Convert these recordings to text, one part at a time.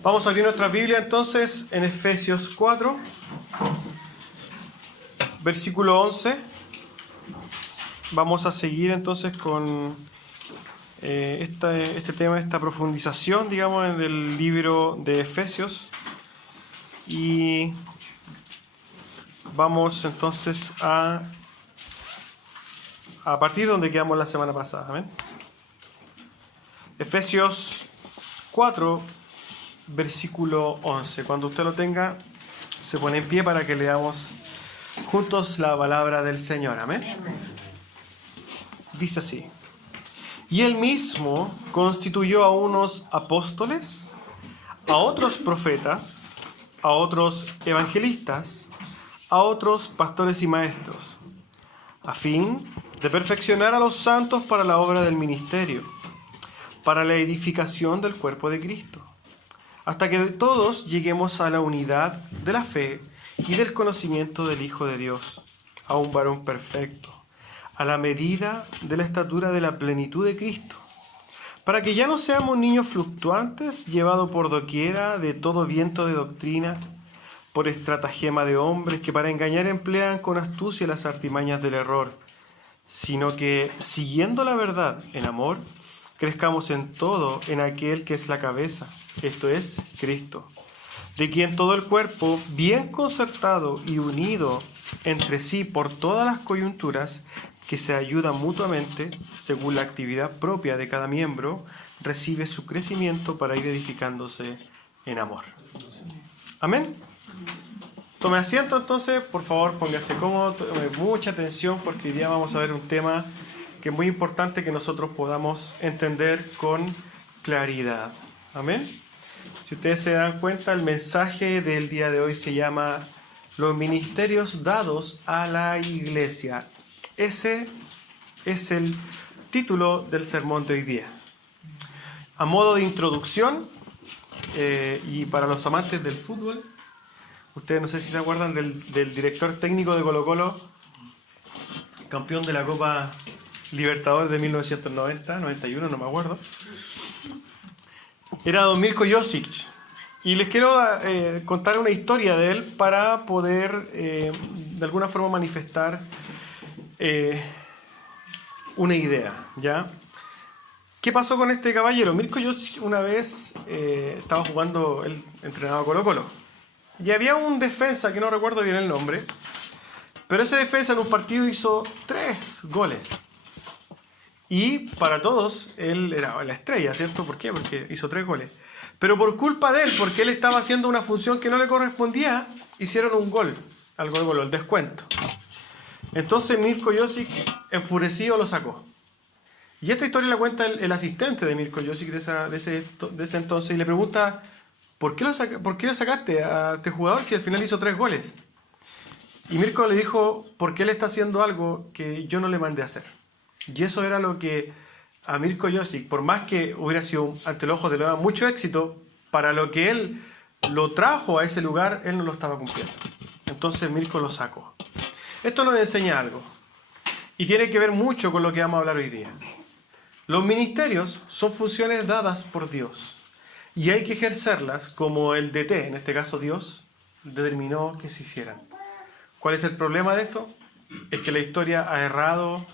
Vamos a abrir nuestra Biblia entonces en Efesios 4, versículo 11. Vamos a seguir entonces con este tema, esta profundización, digamos, en el libro de Efesios. Y vamos entonces a partir de donde quedamos la semana pasada. Amén. Efesios 4, versículo 11. Cuando usted lo tenga, se pone en pie para que leamos juntos la palabra del Señor. Amén. Dice así: y él mismo constituyó a unos apóstoles, a otros profetas, a otros evangelistas, a otros pastores y maestros, a fin de perfeccionar a los santos para la obra del ministerio, para la edificación del cuerpo de Cristo, hasta que todos lleguemos a la unidad de la fe y del conocimiento del Hijo de Dios, a un varón perfecto, a la medida de la estatura de la plenitud de Cristo, para que ya no seamos niños fluctuantes, llevados por doquiera de todo viento de doctrina, por estratagema de hombres que para engañar emplean con astucia las artimañas del error, sino que, siguiendo la verdad en amor, crezcamos en todo en aquel que es la cabeza, esto es, Cristo, de quien todo el cuerpo, bien concertado y unido entre sí por todas las coyunturas, que se ayudan mutuamente, según la actividad propia de cada miembro, recibe su crecimiento para ir edificándose en amor. Amén. Tome asiento entonces, por favor, póngase cómodo, tome mucha atención, porque hoy día vamos a ver un tema que es muy importante que nosotros podamos entender con claridad. Amén. Si ustedes se dan cuenta, el mensaje del día de hoy se llama Los ministerios dados a la iglesia. Ese es el título del sermón de hoy día. A modo de introducción, y para los amantes del fútbol, ustedes no sé si se acuerdan del director técnico de Colo-Colo, campeón de la Copa Libertadores de 1990, 91, no me acuerdo. Era don Mirko Josic. Y les quiero contar una historia de él para poder de alguna forma manifestar una idea, ¿ya? ¿Qué pasó con este caballero? Mirko Josic una vez estaba jugando, él entrenaba Colo-Colo. Y había un defensa, que no recuerdo bien el nombre, pero ese defensa en un partido hizo 3 goles. Y para todos, él era la estrella, ¿cierto? ¿Por qué? Porque hizo 3 goles. Pero por culpa de él, porque él estaba haciendo una función que no le correspondía, hicieron un gol, al gol, el descuento. Entonces Mirko Josic, enfurecido, lo sacó. Y esta historia la cuenta el asistente de Mirko Josic de ese entonces, y le pregunta: ¿por qué lo sacaste a este jugador si al final hizo 3 goles? Y Mirko le dijo: porque él está haciendo algo que yo no le mandé a hacer. Y eso era lo que a Mirko Josic, por más que hubiera sido ante el ojo de Dios mucho éxito, para lo que él lo trajo a ese lugar, él no lo estaba cumpliendo. Entonces Mirko lo sacó. Esto nos enseña algo, y tiene que ver mucho con lo que vamos a hablar hoy día. Los ministerios son funciones dadas por Dios, y hay que ejercerlas como el DT, en este caso Dios, determinó que se hicieran. ¿Cuál es el problema de esto? Es que la historia ha errado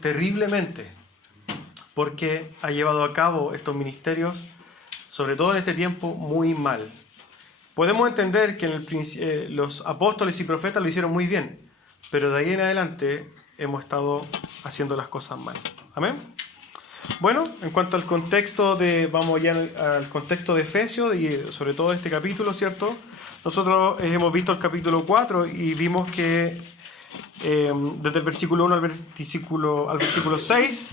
terriblemente, porque ha llevado a cabo estos ministerios, sobre todo en este tiempo, muy mal. Podemos entender que los apóstoles y profetas lo hicieron muy bien, pero de ahí en adelante hemos estado haciendo las cosas mal. ¿Amén? Bueno, en cuanto al contexto vamos ya al contexto de Efesios y sobre todo este capítulo, ¿cierto? Nosotros hemos visto el capítulo 4 y vimos que desde el versículo 1 al versículo 6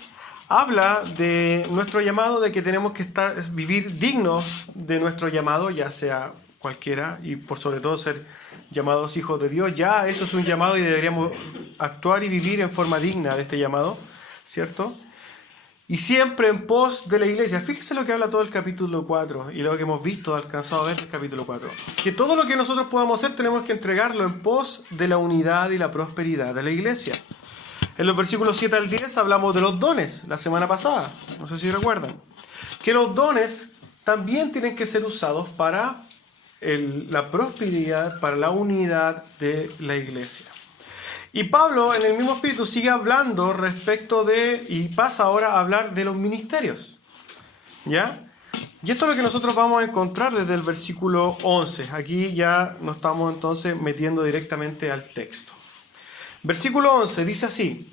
habla de nuestro llamado, de que tenemos que vivir dignos de nuestro llamado, ya sea cualquiera, y por sobre todo ser llamados hijos de Dios. Ya eso es un llamado y deberíamos actuar y vivir en forma digna de este llamado, ¿cierto? Y siempre en pos de la iglesia. Fíjese lo que habla todo el capítulo 4 y lo que hemos visto, alcanzado a ver el capítulo 4. Que todo lo que nosotros podamos hacer tenemos que entregarlo en pos de la unidad y la prosperidad de la iglesia. En los versículos 7 al 10 hablamos de los dones la semana pasada. No sé si recuerdan. Que los dones también tienen que ser usados para la prosperidad, para la unidad de la iglesia. Y Pablo, en el mismo espíritu, sigue hablando respecto de, y pasa ahora a hablar de los ministerios. ¿Ya? Y esto es lo que nosotros vamos a encontrar desde el versículo 11. Aquí ya nos estamos entonces metiendo directamente al texto. Versículo 11 dice así: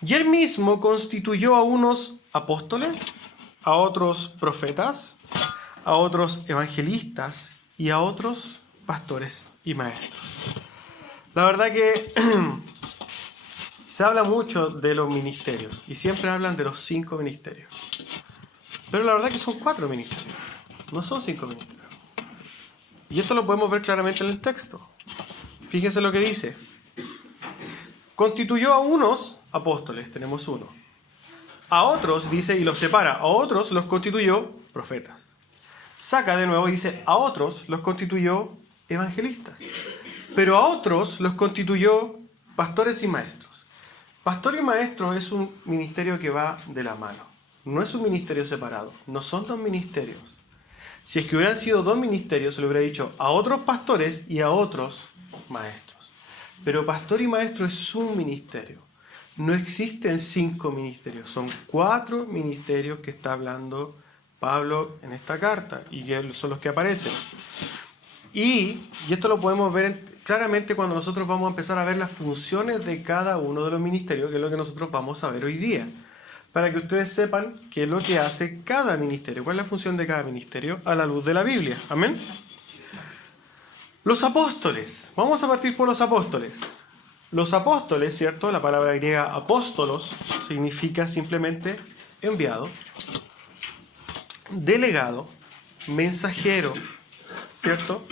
y él mismo constituyó a unos apóstoles, a otros profetas, a otros evangelistas y a otros pastores y maestros. La verdad que se habla mucho de los ministerios y siempre hablan de los 5 ministerios. Pero la verdad que son 4 ministerios, no son 5 ministerios. Y esto lo podemos ver claramente en el texto. Fíjense lo que dice. Constituyó a unos apóstoles, tenemos uno. A otros, dice, y los separa, a otros los constituyó profetas. Saca de nuevo y dice, a otros los constituyó evangelistas. Pero a otros los constituyó pastores y maestros. Pastor y maestro es un ministerio que va de la mano. No es un ministerio separado. No son 2 ministerios. Si es que hubieran sido 2 ministerios, se le hubiera dicho a otros pastores y a otros maestros. Pero pastor y maestro es un ministerio. No existen 5 ministerios. Son 4 ministerios que está hablando Pablo en esta carta y que son los que aparecen. Y esto lo podemos ver claramente cuando nosotros vamos a empezar a ver las funciones de cada uno de los ministerios, que es lo que nosotros vamos a ver hoy día, para que ustedes sepan qué es lo que hace cada ministerio, cuál es la función de cada ministerio a la luz de la Biblia. Amén. Los apóstoles. Vamos a partir por los apóstoles. Los apóstoles, ¿cierto? La palabra griega apóstolos significa simplemente enviado, delegado, mensajero, ¿cierto?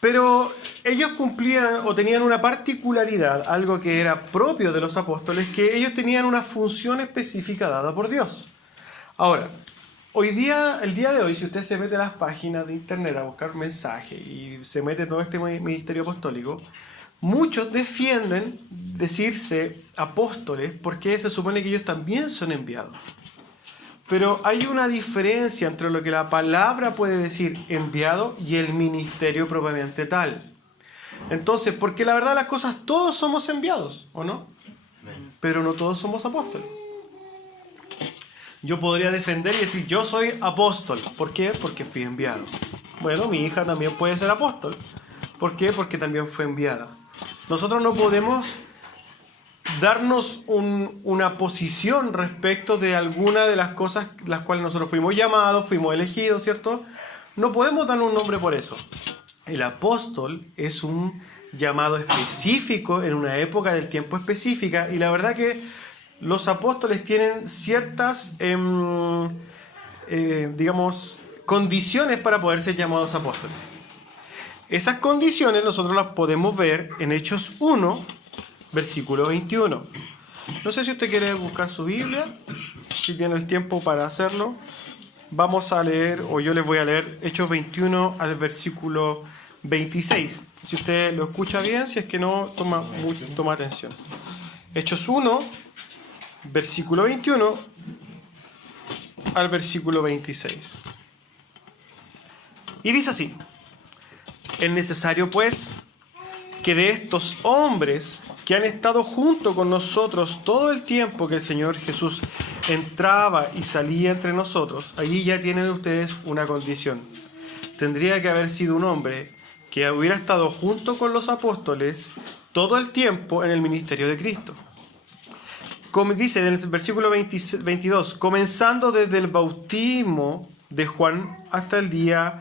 Pero ellos cumplían o tenían una particularidad, algo que era propio de los apóstoles, que ellos tenían una función específica dada por Dios. Ahora, el día de hoy, si usted se mete a las páginas de internet a buscar mensajes y se mete todo este ministerio apostólico, muchos defienden decirse apóstoles porque se supone que ellos también son enviados. Pero hay una diferencia entre lo que la palabra puede decir enviado y el ministerio propiamente tal. Entonces, porque la verdad las cosas, todos somos enviados, ¿o no? Pero no todos somos apóstoles. Yo podría defender y decir, yo soy apóstol. ¿Por qué? Porque fui enviado. Bueno, mi hija también puede ser apóstol. ¿Por qué? Porque también fue enviada. Nosotros no podemos darnos una posición respecto de alguna de las cosas las cuales nosotros fuimos llamados, fuimos elegidos, ¿cierto? No podemos dar un nombre por eso. El apóstol es un llamado específico en una época del tiempo específica y la verdad que los apóstoles tienen ciertas, digamos, condiciones para poder ser llamados apóstoles. Esas condiciones nosotros las podemos ver en Hechos 1, versículo 21. No sé si usted quiere buscar su Biblia, si tiene el tiempo para hacerlo. Vamos a leer, o yo les voy a leer, Hechos 21 al versículo 26. Si usted lo escucha bien, si es que no, toma atención. Hechos 1, versículo 21 al versículo 26. Y dice así: es necesario, pues, que de estos hombres que han estado junto con nosotros todo el tiempo que el Señor Jesús entraba y salía entre nosotros, allí ya tienen ustedes una condición. Tendría que haber sido un hombre que hubiera estado junto con los apóstoles todo el tiempo en el ministerio de Cristo. Como dice en el versículo 22, comenzando desde el bautismo de Juan hasta el día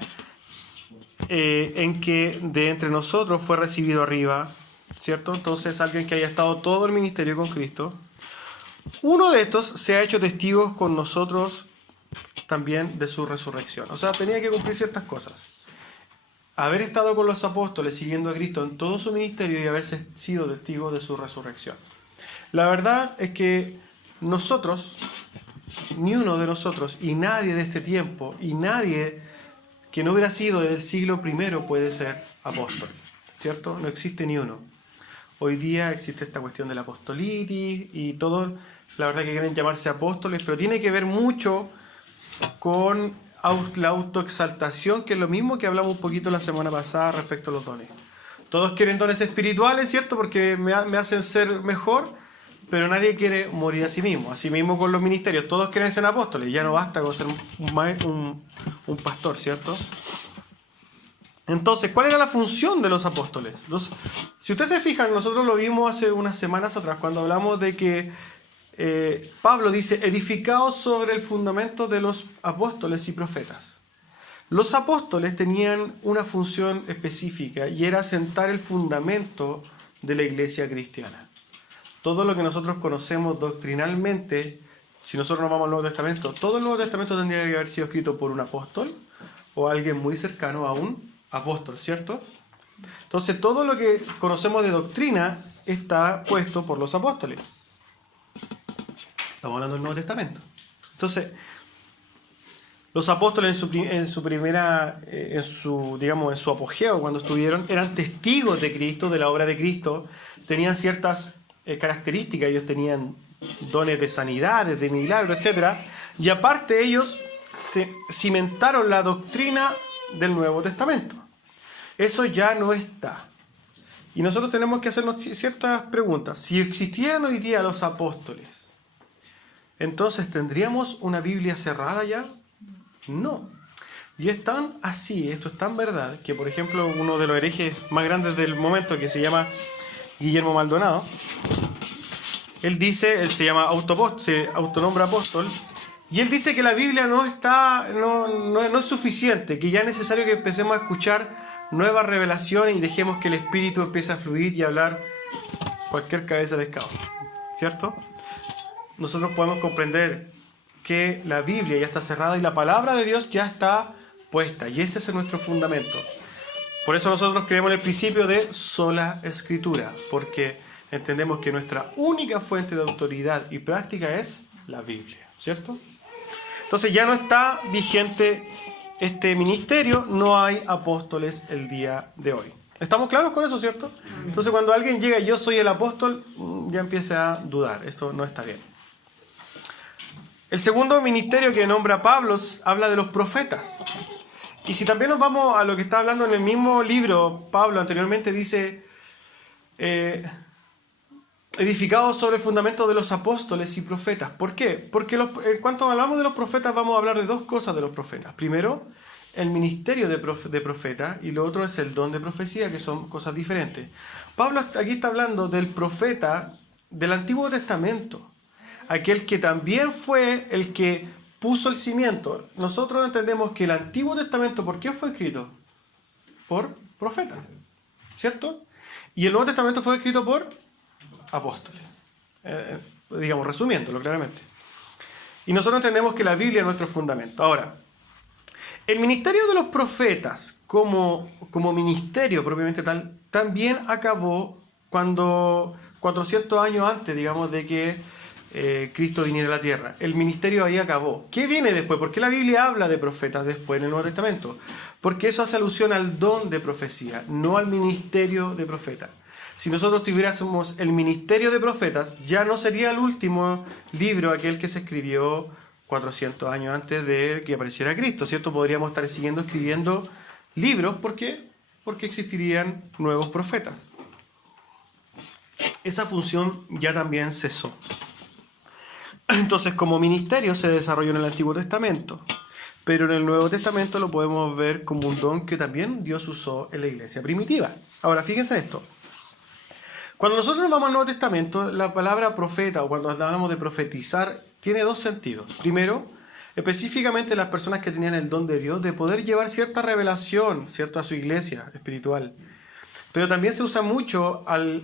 en que de entre nosotros fue recibido arriba, ¿cierto? Entonces alguien que haya estado todo el ministerio con Cristo. Uno de estos se ha hecho testigo con nosotros también de su resurrección. O sea, tenía que cumplir ciertas cosas. Haber estado con los apóstoles siguiendo a Cristo en todo su ministerio y haberse sido testigo de su resurrección. La verdad es que nosotros, ni uno de nosotros y nadie de este tiempo y nadie que no hubiera sido del siglo I puede ser apóstol, ¿cierto? No existe ni uno. Hoy día existe esta cuestión de la apostolitis y todo, la verdad que quieren llamarse apóstoles, pero tiene que ver mucho con la autoexaltación, que es lo mismo que hablamos un poquito la semana pasada respecto a los dones. Todos quieren dones espirituales, ¿cierto? Porque me hacen ser mejor, pero nadie quiere morir a sí mismo. Así mismo con los ministerios. Todos quieren ser apóstoles. Ya no basta con ser un pastor, ¿cierto? Entonces, ¿cuál era la función de los apóstoles? Si ustedes se fijan, nosotros lo vimos hace unas semanas atrás, cuando hablamos de que Pablo dice, edificados sobre el fundamento de los apóstoles y profetas. Los apóstoles tenían una función específica y era sentar el fundamento de la iglesia cristiana. Todo lo que nosotros conocemos doctrinalmente, si nosotros nos vamos al Nuevo Testamento, todo el Nuevo Testamento tendría que haber sido escrito por un apóstol o alguien muy cercano a un apóstol, ¿cierto? Entonces todo lo que conocemos de doctrina está puesto por los apóstoles. Estamos hablando del Nuevo Testamento. Entonces, los apóstoles en su apogeo, cuando estuvieron, eran testigos de Cristo, de la obra de Cristo, tenían ciertas características, ellos tenían dones de sanidades, de milagros, etc. Y aparte ellos cimentaron la doctrina del Nuevo Testamento. Eso ya no está. Y nosotros tenemos que hacernos ciertas preguntas. Si existieran hoy día los apóstoles, entonces ¿tendríamos una Biblia cerrada ya? No. Y es tan así, esto es tan verdad, que por ejemplo uno de los herejes más grandes del momento, que se llama Guillermo Maldonado, él se autonombra apóstol, y él dice que la Biblia no es suficiente, que ya es necesario que empecemos a escuchar nuevas revelaciones y dejemos que el Espíritu empiece a fluir y a hablar cualquier cabeza de pescado, ¿cierto? Nosotros podemos comprender que la Biblia ya está cerrada y la palabra de Dios ya está puesta, y ese es nuestro fundamento. Por eso nosotros creemos en el principio de sola escritura, porque entendemos que nuestra única fuente de autoridad y práctica es la Biblia, ¿cierto? Entonces ya no está vigente este ministerio, no hay apóstoles el día de hoy. ¿Estamos claros con eso, cierto? Entonces cuando alguien llega y yo soy el apóstol, ya empieza a dudar, esto no está bien. El segundo ministerio que nombra Pablo habla de los profetas. Y si también nos vamos a lo que está hablando en el mismo libro, Pablo anteriormente dice, edificados sobre el fundamento de los apóstoles y profetas. ¿Por qué? Porque en cuanto hablamos de los profetas, vamos a hablar de dos cosas de los profetas. Primero, el ministerio de profeta, y lo otro es el don de profecía, que son cosas diferentes. Pablo aquí está hablando del profeta del Antiguo Testamento, aquel que también fue el que puso el cimiento. Nosotros entendemos que el Antiguo Testamento, ¿por qué fue escrito? Por profetas, ¿cierto? Y el Nuevo Testamento fue escrito por apóstoles, digamos, resumiéndolo claramente. Y nosotros entendemos que la Biblia es nuestro fundamento. Ahora, el ministerio de los profetas como ministerio propiamente tal, también acabó cuando 400 años antes, digamos, de que Cristo viniera a la tierra. El ministerio ahí acabó. ¿Qué viene después? ¿Por qué la Biblia habla de profetas después en el Nuevo Testamento? Porque eso hace alusión al don de profecía, no al ministerio de profeta. Si nosotros tuviéramos el ministerio de profetas, ya no sería el último libro aquel que se escribió 400 años antes de que apareciera Cristo, ¿cierto? Podríamos estar siguiendo escribiendo libros. ¿Por qué? Porque existirían nuevos profetas. Esa función ya también cesó. Entonces, como ministerio se desarrolló en el Antiguo Testamento, pero en el Nuevo Testamento lo podemos ver como un don que también Dios usó en la iglesia primitiva. Ahora, fíjense esto. Cuando nosotros nos vamos al Nuevo Testamento, la palabra profeta, o cuando hablamos de profetizar, tiene dos sentidos. Primero, específicamente las personas que tenían el don de Dios de poder llevar cierta revelación, ¿cierto?, a su iglesia espiritual. Pero también se usa mucho al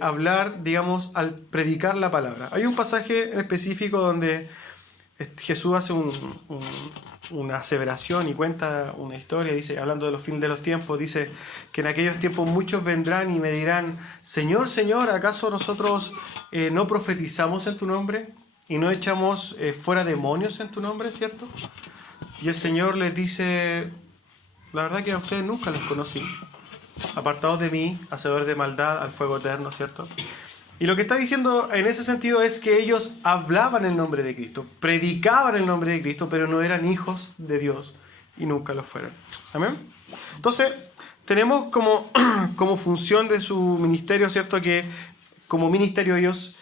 hablar, digamos, al predicar la palabra. Hay un pasaje en específico donde Jesús hace una aseveración y cuenta una historia, dice, hablando de los fines de los tiempos, dice que en aquellos tiempos muchos vendrán y me dirán, Señor, Señor, ¿acaso nosotros no profetizamos en tu nombre y no echamos fuera demonios en tu nombre, ¿cierto? Y el Señor les dice, la verdad que a ustedes nunca los conocí. Apartados de mí, hacedores de maldad, al fuego eterno, ¿cierto? Y lo que está diciendo en ese sentido es que ellos hablaban el nombre de Cristo, predicaban el nombre de Cristo, pero no eran hijos de Dios y nunca lo fueron. Amén. Entonces, tenemos como función de su ministerio, ¿cierto? Que como ministerio ellos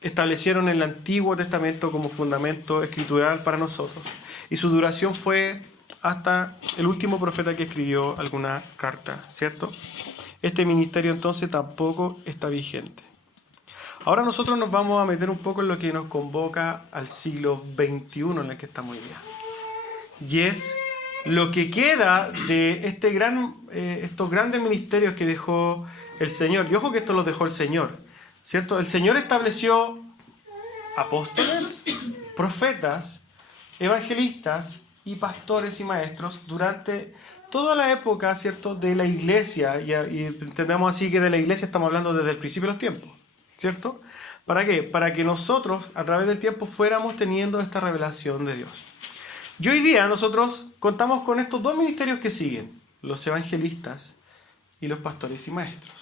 establecieron el Antiguo Testamento como fundamento escritural para nosotros. Y su duración fue hasta el último profeta que escribió alguna carta, ¿cierto? Este ministerio entonces tampoco está vigente. Ahora nosotros nos vamos a meter un poco en lo que nos convoca al siglo XXI en el que estamos hoy día. Y es lo que queda de estos grandes ministerios que dejó el Señor. Y ojo que esto lo dejó el Señor, ¿cierto? El Señor estableció apóstoles, profetas, evangelistas y pastores y maestros durante toda la época, ¿cierto?, de la iglesia, y entendemos así que de la iglesia estamos hablando desde el principio de los tiempos, ¿cierto? ¿Para qué? Para que nosotros, a través del tiempo, fuéramos teniendo esta revelación de Dios. Y hoy día nosotros contamos con estos dos ministerios que siguen, los evangelistas y los pastores y maestros.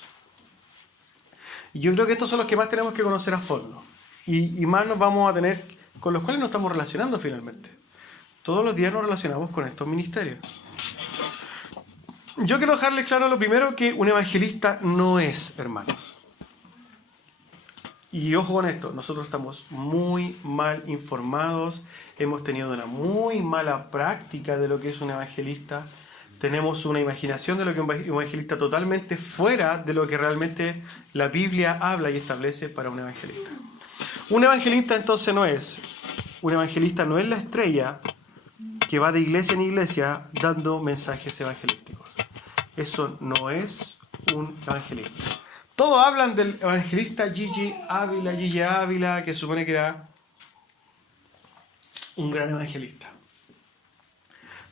Y yo creo que estos son los que más tenemos que conocer a fondo, y más nos vamos a tener, con los cuales nos estamos relacionando finalmente. Todos los días nos relacionamos con estos ministerios. Yo quiero dejarles claro lo primero que un evangelista no es, hermanos. Y ojo con esto, nosotros estamos muy mal informados, hemos tenido una muy mala práctica de lo que es un evangelista, tenemos una imaginación de lo que es un evangelista totalmente fuera de lo que realmente la Biblia habla y establece para un evangelista. Un evangelista entonces no es la estrella que va de iglesia en iglesia dando mensajes evangelísticos. Eso no es un evangelista. Todos hablan del evangelista Gigi Ávila, que supone que era un gran evangelista.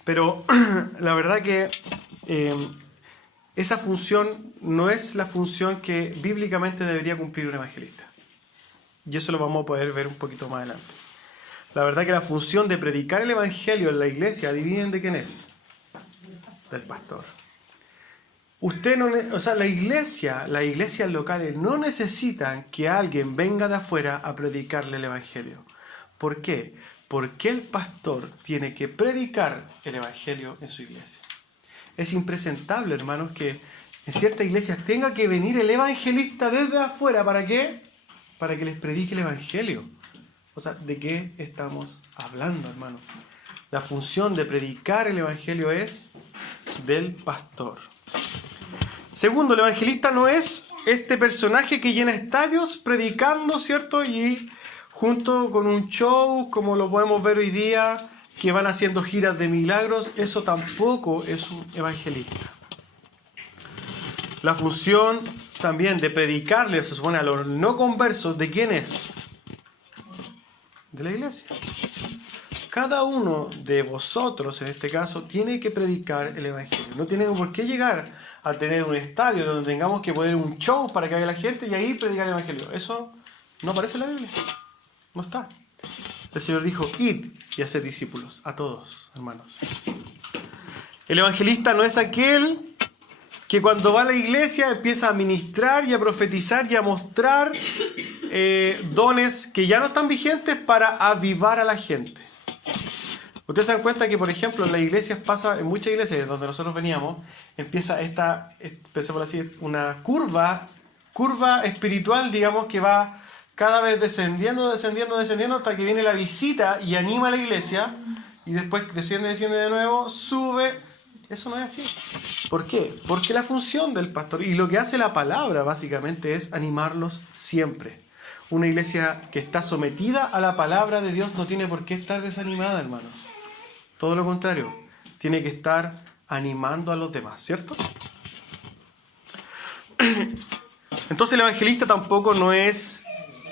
Pero la verdad que esa función no es la función que bíblicamente debería cumplir un evangelista. Y eso lo vamos a poder ver un poquito más adelante. La verdad que la función de predicar el evangelio en la iglesia, adivinen de quién es. Del pastor. Las iglesias locales no necesitan que alguien venga de afuera a predicarle el evangelio. ¿Por qué? Porque el pastor tiene que predicar el evangelio en su iglesia. Es impresentable, hermanos, que en ciertas iglesias tenga que venir el evangelista desde afuera. ¿Para qué? Para que les predique el evangelio. O sea, ¿de qué estamos hablando, hermanos? La función de predicar el evangelio es del pastor. Segundo, el evangelista no es este personaje que llena estadios predicando, ¿cierto? Y junto con un show, como lo podemos ver hoy día, que van haciendo giras de milagros. Eso tampoco es un evangelista. La función también de predicarle, se supone, a los no conversos, ¿de quién es? De la iglesia. Cada uno de vosotros, en este caso, tiene que predicar el evangelio. No tiene por qué llegar a tener un estadio donde tengamos que poner un show para que vaya la gente y ahí predicar el evangelio. Eso no aparece en la Biblia. No está. El Señor dijo, id y haced discípulos a todos, hermanos. El evangelista no es aquel que cuando va a la iglesia empieza a ministrar y a profetizar y a mostrar dones que ya no están vigentes para avivar a la gente. Ustedes se dan cuenta que, por ejemplo, en las iglesias pasa, en muchas iglesias donde nosotros veníamos, empieza por así, una curva espiritual, digamos, que va cada vez descendiendo hasta que viene la visita y anima a la iglesia y después desciende de nuevo, sube. Eso no es así. ¿Por qué? Porque la función del pastor y lo que hace la palabra básicamente es animarlos siempre. Una iglesia que está sometida a la palabra de Dios no tiene por qué estar desanimada, hermanos. Todo lo contrario, tiene que estar animando a los demás, ¿cierto? Entonces el evangelista tampoco no es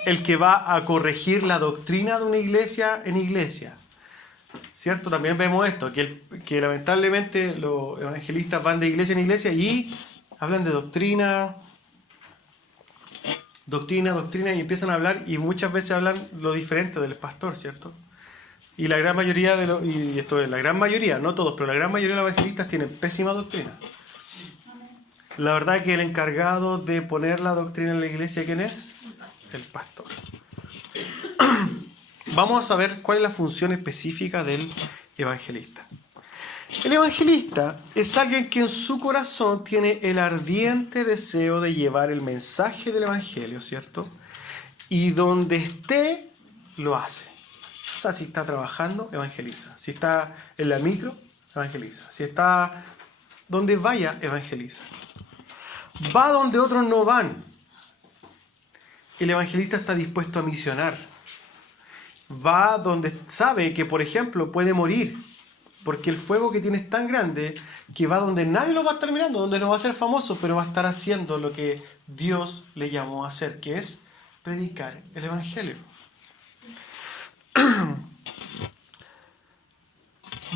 el que va a corregir la doctrina de una iglesia en iglesia, ¿cierto? También vemos esto, que lamentablemente los evangelistas van de iglesia en iglesia y hablan de doctrina, y empiezan a hablar y muchas veces hablan lo diferente del pastor, ¿cierto? Y la gran mayoría no todos, pero la gran mayoría de los evangelistas tienen pésima doctrina. La verdad que el encargado de poner la doctrina en la iglesia, ¿quién es? El pastor. Vamos a ver cuál es la función específica del evangelista. El evangelista es alguien que en su corazón tiene el ardiente deseo de llevar el mensaje del evangelio, ¿cierto? Y donde esté, lo hace. O sea, si está trabajando, evangeliza. Si está en la micro, evangeliza. Si está donde vaya, evangeliza. Va donde otros no van. El evangelista está dispuesto a misionar. Va donde sabe que, por ejemplo, puede morir. Porque el fuego que tiene es tan grande que va donde nadie lo va a estar mirando, donde no va a ser famoso, pero va a estar haciendo lo que Dios le llamó a hacer, que es predicar el evangelio.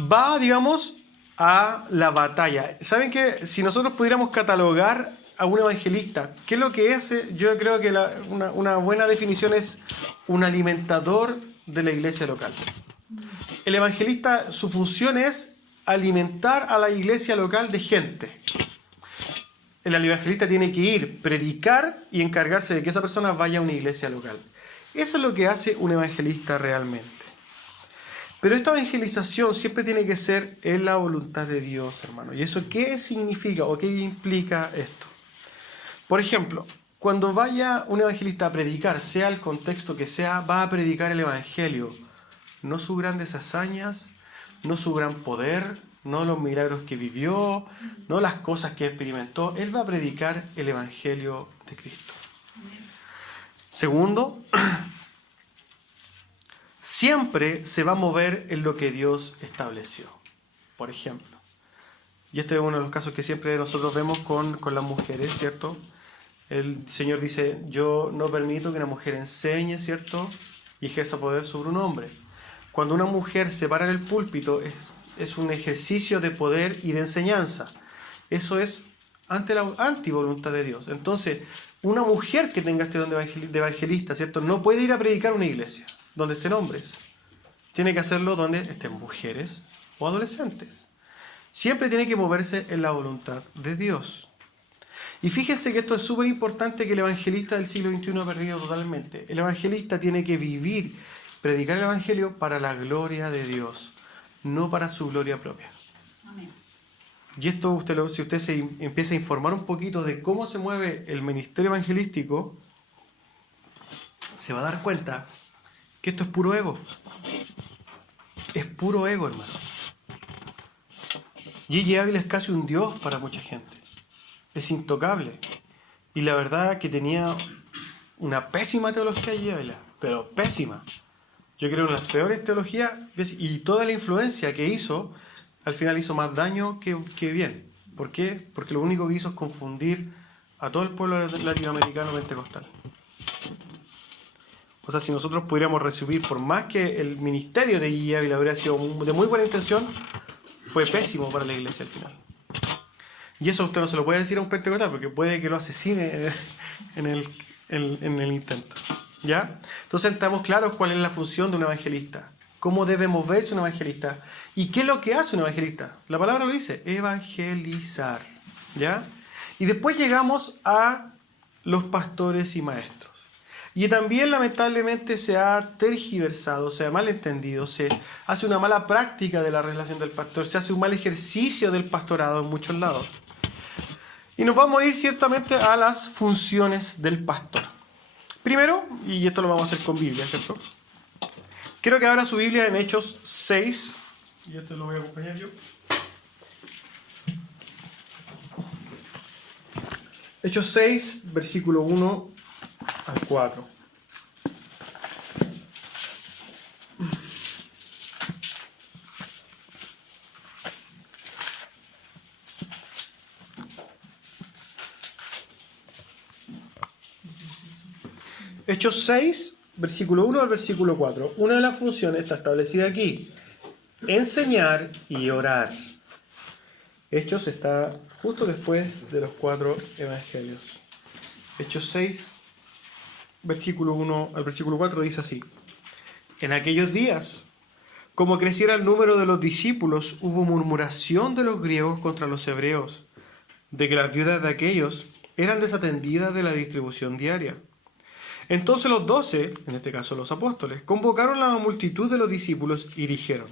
Va, digamos, a la batalla. ¿Saben qué? Si nosotros pudiéramos catalogar a un evangelista, ¿qué es lo que es? Yo creo que una buena definición es un alimentador de la iglesia local. El evangelista, su función es alimentar a la iglesia local de gente. El evangelista tiene que ir, predicar y encargarse de que esa persona vaya a una iglesia local. Eso es lo que hace un evangelista realmente. Pero esta evangelización siempre tiene que ser en la voluntad de Dios, hermano. ¿Y eso qué significa o qué implica esto? Por ejemplo, cuando vaya un evangelista a predicar, sea el contexto que sea, va a predicar el evangelio. No sus grandes hazañas, no su gran poder, no los milagros que vivió, no las cosas que experimentó. Él va a predicar el evangelio de Cristo. Segundo, siempre se va a mover en lo que Dios estableció. Por ejemplo, y este es uno de los casos que siempre nosotros vemos con las mujeres, ¿cierto? El Señor dice, yo no permito que una mujer enseñe, ¿cierto? Y ejerza poder sobre un hombre. Cuando una mujer se para en el púlpito es un ejercicio de poder y de enseñanza. Eso es ante la antivoluntad de Dios. Entonces, una mujer que tenga este don de evangelista, ¿cierto? No puede ir a predicar a una iglesia donde estén hombres. Tiene que hacerlo donde estén mujeres o adolescentes. Siempre tiene que moverse en la voluntad de Dios. Y fíjense que esto es súper importante, que el evangelista del siglo XXI ha perdido totalmente. El evangelista tiene que vivir, predicar el evangelio para la gloria de Dios, no para su gloria propia. Amén. Y esto, si usted se empieza a informar un poquito de cómo se mueve el ministerio evangelístico, se va a dar cuenta que esto es puro ego. Es puro ego, hermano. Gigi Ávila es casi un dios para mucha gente. Es intocable. Y la verdad que tenía una pésima teología Gigi Ávila, pero pésima. Yo creo que una de las peores teologías, y toda la influencia que hizo, al final hizo más daño que bien. ¿Por qué? Porque lo único que hizo es confundir a todo el pueblo latinoamericano pentecostal. O sea, si nosotros pudiéramos recibir, por más que el ministerio de Gigi Ávila hubiera sido de muy buena intención, fue pésimo para la iglesia al final. Y eso usted no se lo puede decir a un pentecostal, porque puede que lo asesine en el intento. ¿Ya? Entonces estamos claros cuál es la función de un evangelista. Cómo debe moverse un evangelista. ¿Y qué es lo que hace un evangelista? La palabra lo dice, evangelizar. ¿Ya? Y después llegamos a los pastores y maestros. Y también lamentablemente se ha tergiversado, se ha malentendido, se hace una mala práctica de la relación del pastor, se hace un mal ejercicio del pastorado en muchos lados. Y nos vamos a ir ciertamente a las funciones del pastor. Primero, y esto lo vamos a hacer con Biblia, ¿cierto? Quiero que abra su Biblia en Hechos 6, y esto lo voy a acompañar yo. Hechos 6, versículo 1 al 4. Hechos 6, versículo 1 al versículo 4. Una de las funciones está establecida aquí. Enseñar y orar. Hechos está justo después de los 4 evangelios. Hechos 6, versículo 1 al versículo 4 dice así. En aquellos días, como creciera el número de los discípulos, hubo murmuración de los griegos contra los hebreos, de que las viudas de aquellos eran desatendidas de la distribución diaria. Entonces los 12, en este caso los apóstoles, convocaron a la multitud de los discípulos y dijeron: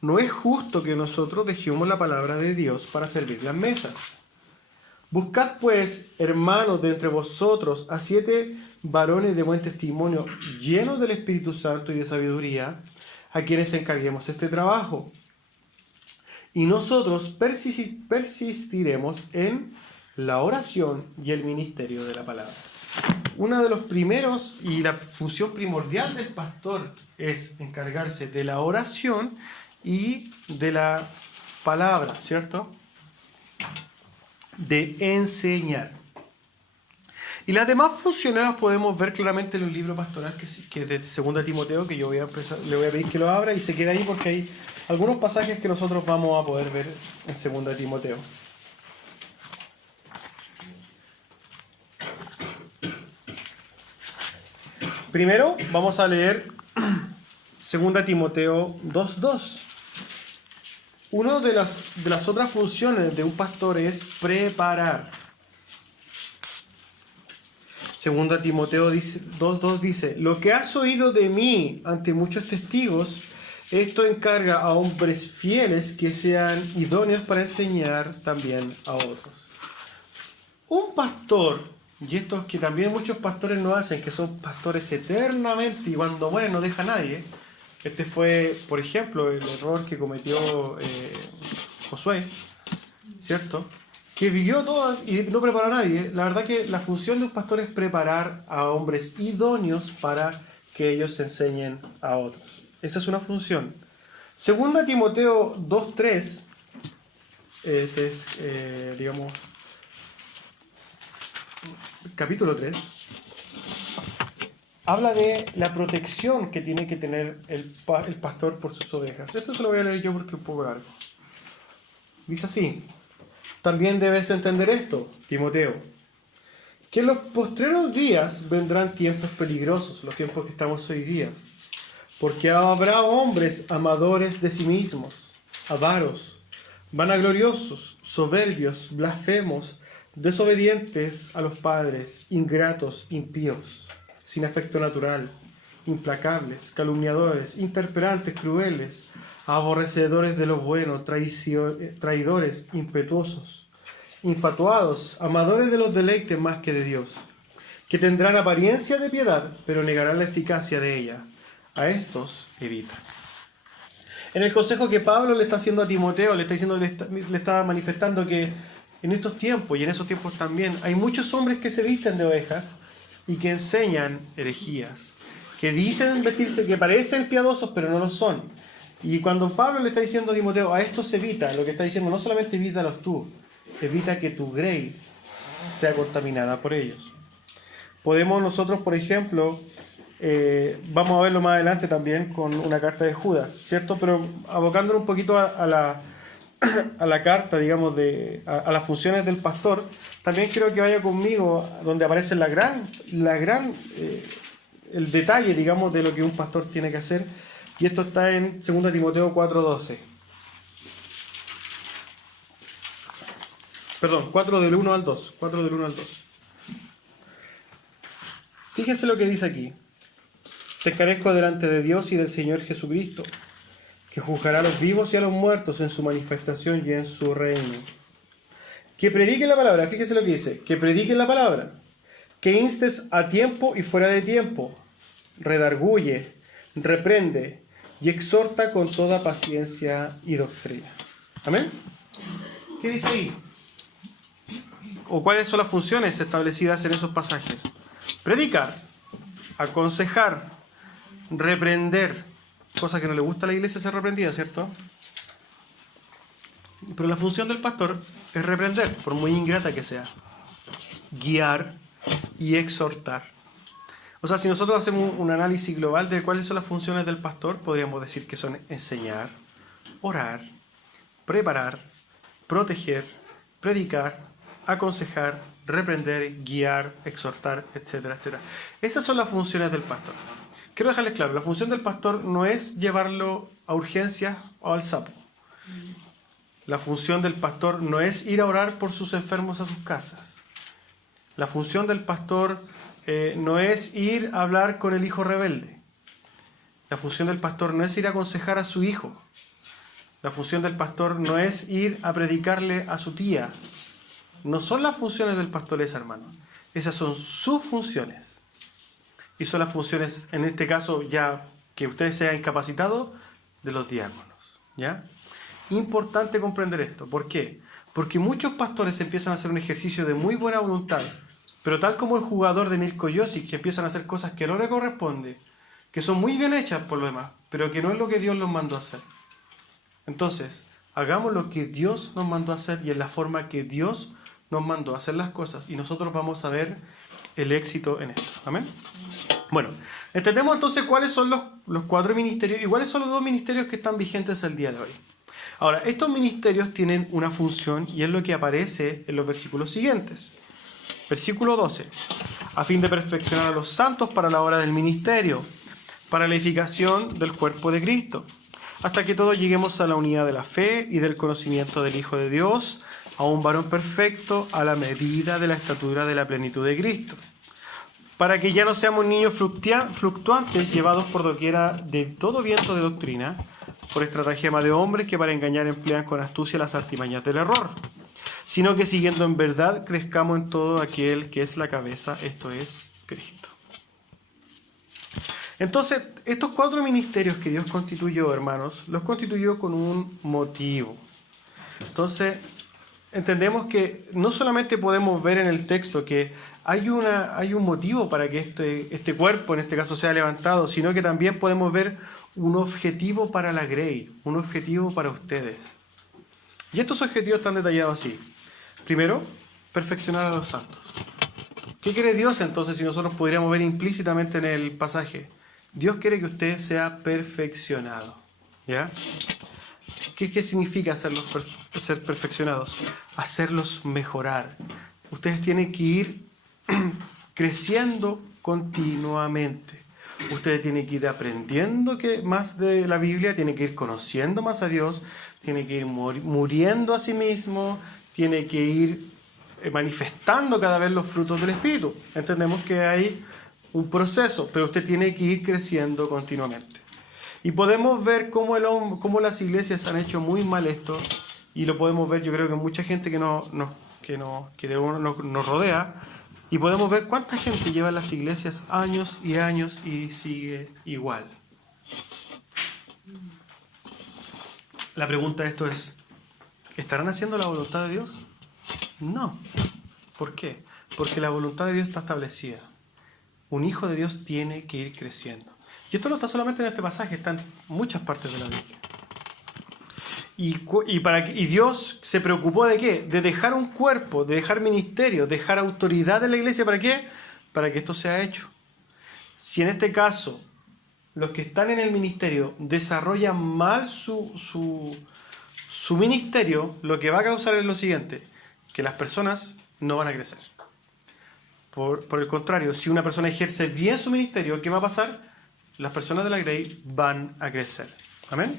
no es justo que nosotros dejemos la palabra de Dios para servir las mesas. Buscad pues, hermanos, de entre vosotros a 7 varones de buen testimonio, llenos del Espíritu Santo y de sabiduría, a quienes encarguemos este trabajo. Y nosotros persistiremos en la oración y el ministerio de la palabra. Uno de los primeros y la función primordial del pastor es encargarse de la oración y de la palabra, ¿cierto? De enseñar. Y las demás funciones las podemos ver claramente en el libro pastoral que es de 2 Timoteo, que yo le voy a pedir que lo abra y se quede ahí porque hay algunos pasajes que nosotros vamos a poder ver en 2 Timoteo. Primero vamos a leer 2 Timoteo 2:2. Una de las otras funciones de un pastor es preparar. 2 Timoteo 2:2 dice: lo que has oído de mí ante muchos testigos, esto encarga a hombres fieles que sean idóneos para enseñar también a otros. Un pastor, y esto que también muchos pastores no hacen, que son pastores eternamente y cuando mueren no deja a nadie. Este fue, por ejemplo, el error que cometió Josué, ¿cierto? Que vivió todo y no preparó a nadie. La verdad que la función de un pastor es preparar a hombres idóneos para que ellos enseñen a otros. Esa es una función. 2 Timoteo 2:3, este es, digamos, capítulo 3. Habla de la protección que tiene que tener el pastor por sus ovejas. Esto se lo voy a leer yo porque es un poco largo. Dice así: también debes entender esto, Timoteo, que en los postreros días vendrán tiempos peligrosos, los tiempos que estamos hoy día, porque habrá hombres amadores de sí mismos, avaros, vanagloriosos, soberbios, blasfemos, desobedientes a los padres, ingratos, impíos, sin afecto natural, implacables, calumniadores, intemperantes, crueles, aborrecedores de lo bueno, traidores, impetuosos, infatuados, amadores de los deleites más que de Dios, que tendrán apariencia de piedad, pero negarán la eficacia de ella. A estos evita. En el consejo que Pablo le está haciendo a Timoteo, le está manifestando que en estos tiempos y en esos tiempos también hay muchos hombres que se visten de ovejas y que enseñan herejías, que dicen vestirse, que parecen piadosos pero no lo son. Y cuando Pablo le está diciendo a Timoteo, a estos evita, lo que está diciendo no solamente evítalos tú, evita que tu grey sea contaminada por ellos. Podemos nosotros, por ejemplo, vamos a verlo más adelante también con una carta de Judas, ¿cierto? Pero abocándonos un poquito a la carta, digamos, a las funciones del pastor, también quiero que vaya conmigo donde aparece el detalle, digamos, de lo que un pastor tiene que hacer. Y esto está en 2 Timoteo 4:12. Perdón, 4 del 1 al 2. 4 del 1 al 2. Fíjense lo que dice aquí. Te encarezco delante de Dios y del Señor Jesucristo, que juzgará a los vivos y a los muertos en su manifestación y en su reino. Que prediquen la palabra, fíjese lo que dice, que prediquen la palabra, que instes a tiempo y fuera de tiempo, redarguye, reprende y exhorta con toda paciencia y doctrina. ¿Amén? ¿Qué dice ahí? ¿O cuáles son las funciones establecidas en esos pasajes? Predicar, aconsejar, reprender, cosa que no le gusta a la iglesia ser reprendida, ¿cierto? Pero la función del pastor es reprender, por muy ingrata que sea, guiar y exhortar. O sea, si nosotros hacemos un análisis global de cuáles son las funciones del pastor, podríamos decir que son enseñar, orar, preparar, proteger, predicar, aconsejar, reprender, guiar, exhortar, etcétera, etcétera. Esas son las funciones del pastor. Quiero dejarles claro, la función del pastor no es llevarlo a urgencias o al sapo. La función del pastor no es ir a orar por sus enfermos a sus casas. La función del pastor no es ir a hablar con el hijo rebelde. La función del pastor no es ir a aconsejar a su hijo. La función del pastor no es ir a predicarle a su tía. No son las funciones del pastor esas, hermanos. Esas son sus funciones. Y son las funciones, en este caso, ya que ustedes sean incapacitados, de los diáconos. ¿Ya? Importante comprender esto. ¿Por qué? Porque muchos pastores empiezan a hacer un ejercicio de muy buena voluntad, pero tal como el jugador de Mirko Josic, que empiezan a hacer cosas que no le corresponde, que son muy bien hechas por lo demás, pero que no es lo que Dios los mandó a hacer. Entonces, hagamos lo que Dios nos mandó a hacer y en la forma que Dios nos mandó a hacer las cosas, y nosotros vamos a ver el éxito en esto. ¿Amén? Bueno, entendemos entonces cuáles son los 4 ministerios y cuáles son los 2 ministerios que están vigentes el día de hoy. Ahora, estos ministerios tienen una función y es lo que aparece en los versículos siguientes. Versículo 12. A fin de perfeccionar a los santos para la obra del ministerio, para la edificación del cuerpo de Cristo, hasta que todos lleguemos a la unidad de la fe y del conocimiento del Hijo de Dios, a un varón perfecto, a la medida de la estatura de la plenitud de Cristo, para que ya no seamos niños fluctuantes, llevados por doquiera de todo viento de doctrina, por estratagema de hombres que para engañar emplean con astucia las artimañas del error, sino que siguiendo en verdad crezcamos en todo aquel que es la cabeza, esto es Cristo. Entonces, estos 4 ministerios que Dios constituyó, hermanos, los constituyó con un motivo. Entonces, entendemos que no solamente podemos ver en el texto que hay un motivo para que este cuerpo, en este caso, sea levantado, sino que también podemos ver un objetivo para la Grey, un objetivo para ustedes. Y estos objetivos están detallados así. Primero, perfeccionar a los santos. ¿Qué quiere Dios entonces si nosotros podríamos ver implícitamente en el pasaje? Dios quiere que usted sea perfeccionado. ¿Ya? ¿Qué significa ser perfeccionados? Hacerlos mejorar. Ustedes tienen que ir creciendo continuamente. Ustedes tienen que ir aprendiendo más de la Biblia, tienen que ir conociendo más a Dios, tienen que ir muriendo a sí mismo, tienen que ir manifestando cada vez los frutos del Espíritu. Entendemos que hay un proceso, pero usted tiene que ir creciendo continuamente. Y podemos ver cómo las iglesias han hecho muy mal esto, y lo podemos ver, yo creo que mucha gente que nos rodea, y podemos ver cuánta gente lleva en las iglesias años y años y sigue igual. La pregunta de esto es, ¿estarán haciendo la voluntad de Dios? No. ¿Por qué? Porque la voluntad de Dios está establecida. Un hijo de Dios tiene que ir creciendo. Y esto no está solamente en este pasaje, está en muchas partes de la Biblia. Y Dios se preocupó ¿de qué? De dejar un cuerpo, de dejar ministerio, dejar autoridad en la iglesia. ¿Para qué? Para que esto sea hecho. Si en este caso los que están en el ministerio desarrollan mal su ministerio, lo que va a causar es lo siguiente, que las personas no van a crecer. Por el contrario, si una persona ejerce bien su ministerio, ¿qué va a pasar? Las personas de la Grey van a crecer. ¿Amén?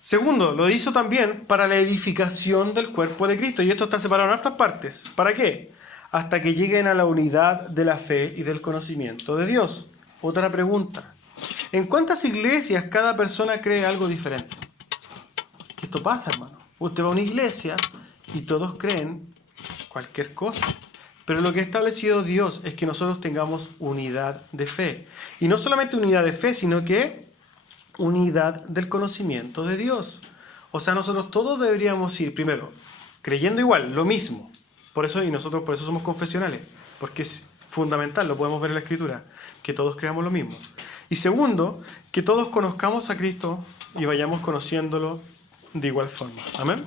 Segundo, lo hizo también para la edificación del cuerpo de Cristo. Y esto está separado en hartas partes. ¿Para qué? Hasta que lleguen a la unidad de la fe y del conocimiento de Dios. Otra pregunta. ¿En cuántas iglesias cada persona cree algo diferente? Esto pasa, hermano. Usted va a una iglesia y todos creen cualquier cosa. Pero lo que ha establecido Dios es que nosotros tengamos unidad de fe. Y no solamente unidad de fe, sino que unidad del conocimiento de Dios. O sea, nosotros todos deberíamos ir, primero, creyendo igual, lo mismo. Por eso somos confesionales, porque es fundamental, lo podemos ver en la Escritura, que todos creamos lo mismo. Y segundo, que todos conozcamos a Cristo y vayamos conociéndolo de igual forma. Amén.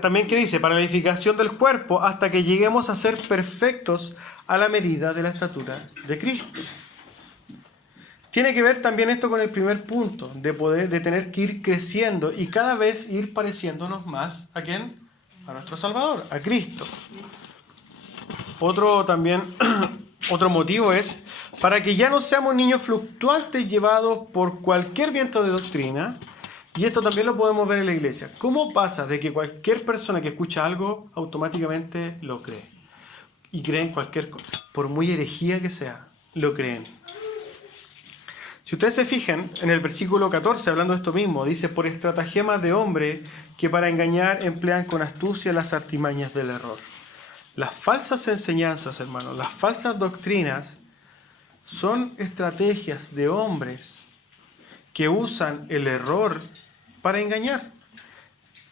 También, ¿qué dice? Para la edificación del cuerpo, hasta que lleguemos a ser perfectos a la medida de la estatura de Cristo. Tiene que ver también esto con el primer punto, de tener que ir creciendo y cada vez ir pareciéndonos más ¿a quién? A nuestro Salvador, a Cristo. Otro motivo es para que ya no seamos niños fluctuantes llevados por cualquier viento de doctrina, Y esto también lo podemos ver en la iglesia. ¿Cómo pasa de que cualquier persona que escucha algo automáticamente lo cree? Y creen cualquier cosa, por muy herejía que sea, lo creen. Si ustedes se fijan, en el versículo 14, hablando de esto mismo, dice, por estratagemas de hombre que para engañar emplean con astucia las artimañas del error. Las falsas enseñanzas, hermanos, las falsas doctrinas son estrategias de hombres que usan el error para engañar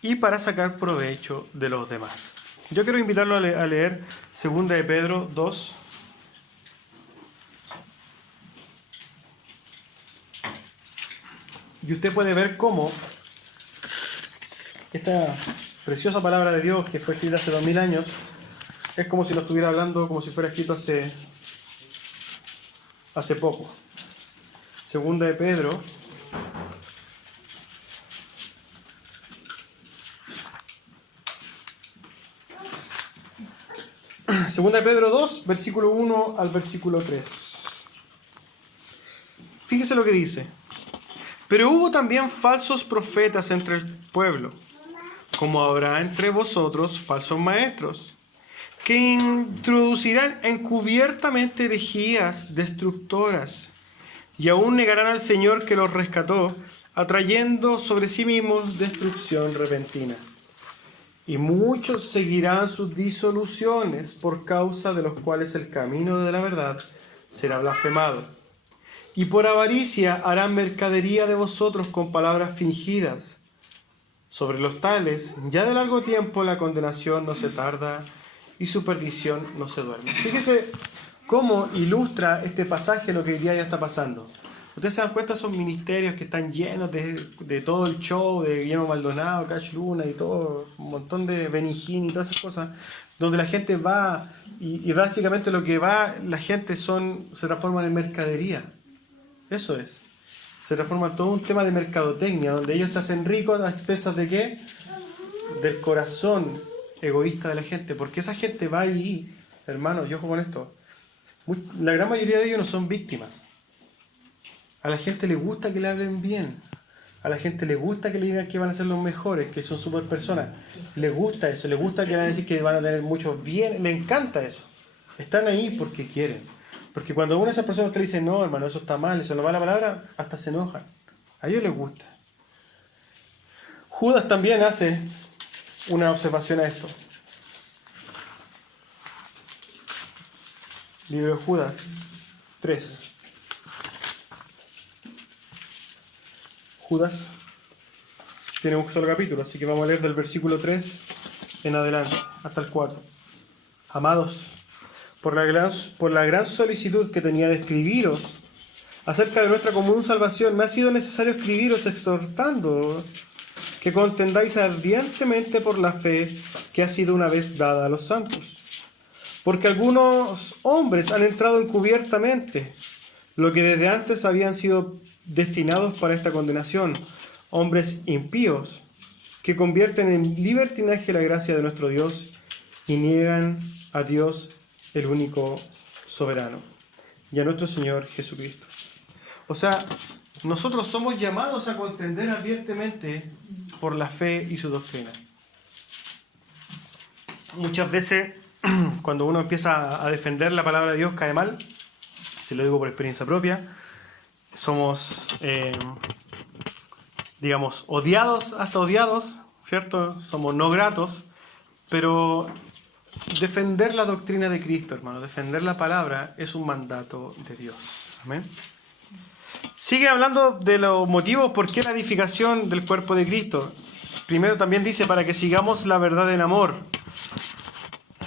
y para sacar provecho de los demás. Yo quiero invitarlo a leer 2 de Pedro 2. Y usted puede ver cómo esta preciosa palabra de Dios que fue escrita hace 2000 años es como si lo estuviera hablando, como si fuera escrito hace poco. 2 de Pedro 2, versículo 1 al versículo 3. Fíjese lo que dice. Pero hubo también falsos profetas entre el pueblo, como habrá entre vosotros falsos maestros, que introducirán encubiertamente herejías destructoras, y aún negarán al Señor que los rescató, atrayendo sobre sí mismos destrucción repentina. Y muchos seguirán sus disoluciones, por causa de los cuales el camino de la verdad será blasfemado. Y por avaricia harán mercadería de vosotros con palabras fingidas. Sobre los tales, ya de largo tiempo la condenación no se tarda y su perdición no se duerme. Fíjese cómo ilustra este pasaje lo que hoy día ya está pasando. Ustedes se dan cuenta, son ministerios que están llenos de todo el show, de Guillermo Maldonado, Cash Luna y todo, un montón de Benigín y todas esas cosas, donde la gente va y básicamente lo que va, la gente se transforma en mercadería. Eso es. Se transforma en todo un tema de mercadotecnia, donde ellos se hacen ricos a expensas de ¿qué? Del corazón egoísta de la gente, porque esa gente va ahí, hermano, yo ojo con esto, la gran mayoría de ellos no son víctimas. A la gente le gusta que le hablen bien, a la gente le gusta que le digan que van a ser los mejores, que son super personas, les gusta eso, les gusta que van a decir que van a tener muchos bienes, les encanta eso. Están ahí porque quieren, porque cuando una de esas personas te dice, no hermano, eso está mal, eso no va la palabra, hasta se enojan. A ellos les gusta. Judas también hace una observación a esto. Libro de Judas 3. Judas tiene un solo capítulo, así que vamos a leer del versículo 3 en adelante, hasta el 4. Amados, por la gran solicitud que tenía de escribiros acerca de nuestra común salvación, me ha sido necesario escribiros exhortando que contendáis ardientemente por la fe que ha sido una vez dada a los santos. Porque algunos hombres han entrado encubiertamente, lo que desde antes habían sido destinados para esta condenación, hombres impíos, que convierten en libertinaje la gracia de nuestro Dios y niegan a Dios, el único soberano, y a nuestro Señor Jesucristo. O sea, nosotros somos llamados a contender ardientemente por la fe y su doctrina. Muchas veces, cuando uno empieza a defender la palabra de Dios, cae mal. Si lo digo por experiencia propia. Somos, digamos, odiados, hasta odiados, ¿cierto? Somos no gratos, pero defender la doctrina de Cristo, hermano, defender la palabra es un mandato de Dios. Amén. Sigue hablando de los motivos por qué la edificación del cuerpo de Cristo. Primero también dice, para que sigamos la verdad en amor.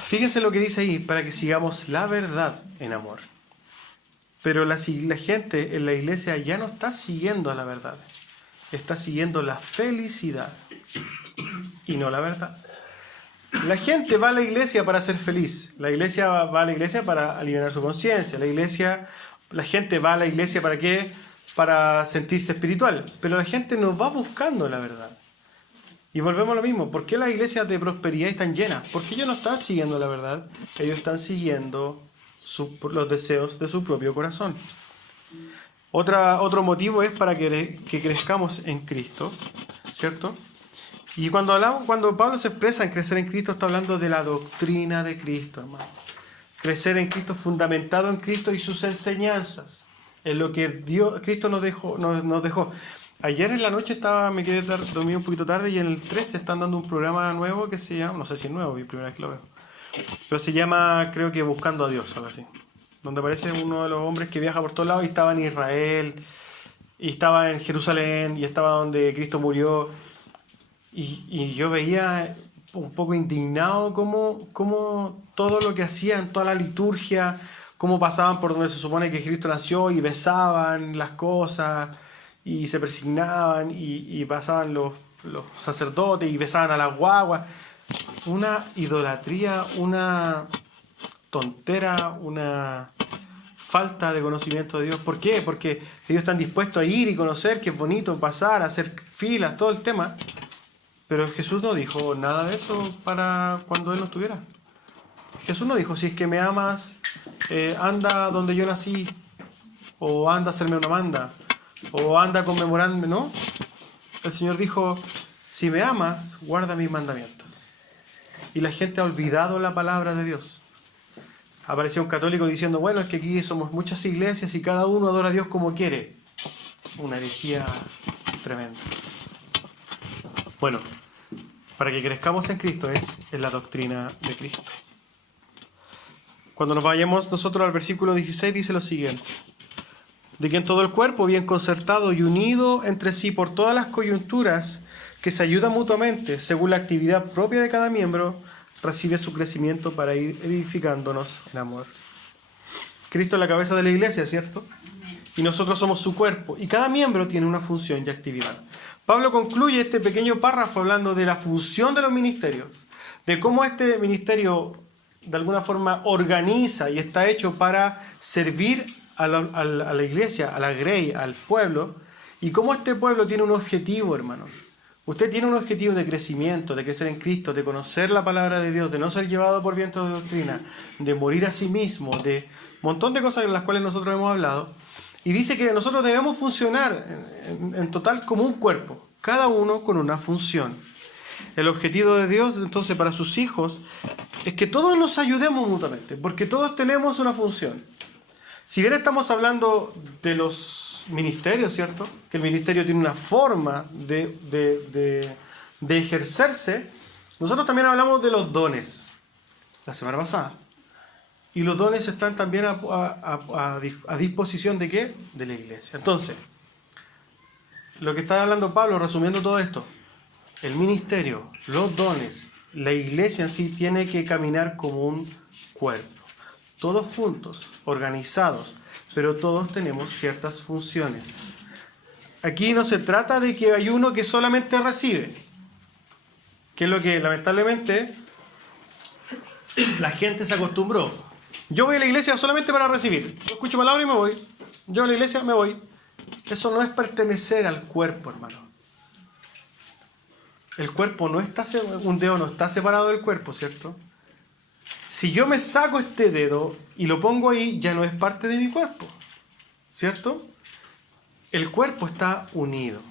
Fíjense lo que dice ahí, para que sigamos la verdad en amor. Pero la gente en la iglesia ya no está siguiendo la verdad. Está siguiendo la felicidad y no la verdad. La gente va a la iglesia para ser feliz. La iglesia va a la iglesia para aliviar su conciencia. La gente va a la iglesia ¿para qué? Para sentirse espiritual. Pero la gente no va buscando la verdad. Y volvemos a lo mismo. ¿Por qué las iglesias de prosperidad están llenas? Porque ellos no están siguiendo la verdad. Ellos están siguiendo los deseos de su propio corazón. Otro motivo es para que crezcamos en Cristo, ¿cierto? Y cuando Pablo se expresa en crecer en Cristo, está hablando de la doctrina de Cristo, hermano. Crecer en Cristo, fundamentado en Cristo y sus enseñanzas, en lo que Cristo nos dejó. Ayer en la noche me quedé dormido un poquito tarde y en el 13 están dando un programa nuevo que se llama, no sé si es nuevo, mi primera vez que lo veo, pero se llama, creo que Buscando a Dios, algo así, donde aparece uno de los hombres que viaja por todos lados y estaba en Israel, y estaba en Jerusalén, y estaba donde Cristo murió, y yo veía un poco indignado cómo todo lo que hacían, toda la liturgia, cómo pasaban por donde se supone que Cristo nació y besaban las cosas y se persignaban y pasaban los sacerdotes y besaban a las guaguas. Una idolatría, una tontera, una falta de conocimiento de Dios. ¿Por qué? Porque ellos están dispuestos a ir y conocer, que es bonito pasar, hacer filas, todo el tema. Pero Jesús no dijo nada de eso para cuando Él no estuviera. Jesús no dijo, si es que me amas, anda donde yo nací, o anda a hacerme una manda, o anda a conmemorarme, ¿no? El Señor dijo, si me amas, guarda mis mandamientos. Y la gente ha olvidado la palabra de Dios. Apareció un católico diciendo, bueno, es que aquí somos muchas iglesias y cada uno adora a Dios como quiere. Una herejía tremenda. Bueno, para que crezcamos en Cristo es en la doctrina de Cristo. Cuando nos vayamos nosotros al versículo 16 dice lo siguiente: de que en todo el cuerpo, bien concertado y unido entre sí por todas las coyunturas que se ayudan mutuamente, según la actividad propia de cada miembro, recibe su crecimiento para ir edificándonos en amor. Cristo es la cabeza de la iglesia, ¿cierto? Y nosotros somos su cuerpo, y cada miembro tiene una función y actividad. Pablo concluye este pequeño párrafo hablando de la función de los ministerios, de cómo este ministerio de alguna forma organiza y está hecho para servir a la iglesia, a la grey, al pueblo, y cómo este pueblo tiene un objetivo, hermanos. Usted tiene un objetivo de crecimiento, de crecer en Cristo, de conocer la palabra de Dios, de no ser llevado por viento de doctrina, de morir a sí mismo, de un montón de cosas en las cuales nosotros hemos hablado. Y dice que nosotros debemos funcionar en total como un cuerpo, cada uno con una función. El objetivo de Dios, entonces, para sus hijos, es que todos nos ayudemos mutuamente, porque todos tenemos una función. Si bien estamos hablando de los ministerios, ¿cierto? Que el ministerio tiene una forma de ejercerse, nosotros también hablamos de los dones, la semana pasada. Y los dones están también a disposición ¿de qué? De la iglesia. Entonces, lo que está hablando Pablo, resumiendo todo esto, el ministerio, los dones, la iglesia en sí tiene que caminar como un cuerpo. Todos juntos, organizados, pero todos tenemos ciertas funciones. Aquí no se trata de que hay uno que solamente recibe, que es lo que lamentablemente la gente se acostumbró. Yo voy a la iglesia solamente para recibir. Yo escucho palabra y me voy. Yo a la iglesia me voy. Eso no es pertenecer al cuerpo, hermano. El cuerpo no está, un dedo no está separado del cuerpo, ¿cierto? Si yo me saco este dedo y lo pongo ahí, ya no es parte de mi cuerpo, ¿cierto? El cuerpo está unido.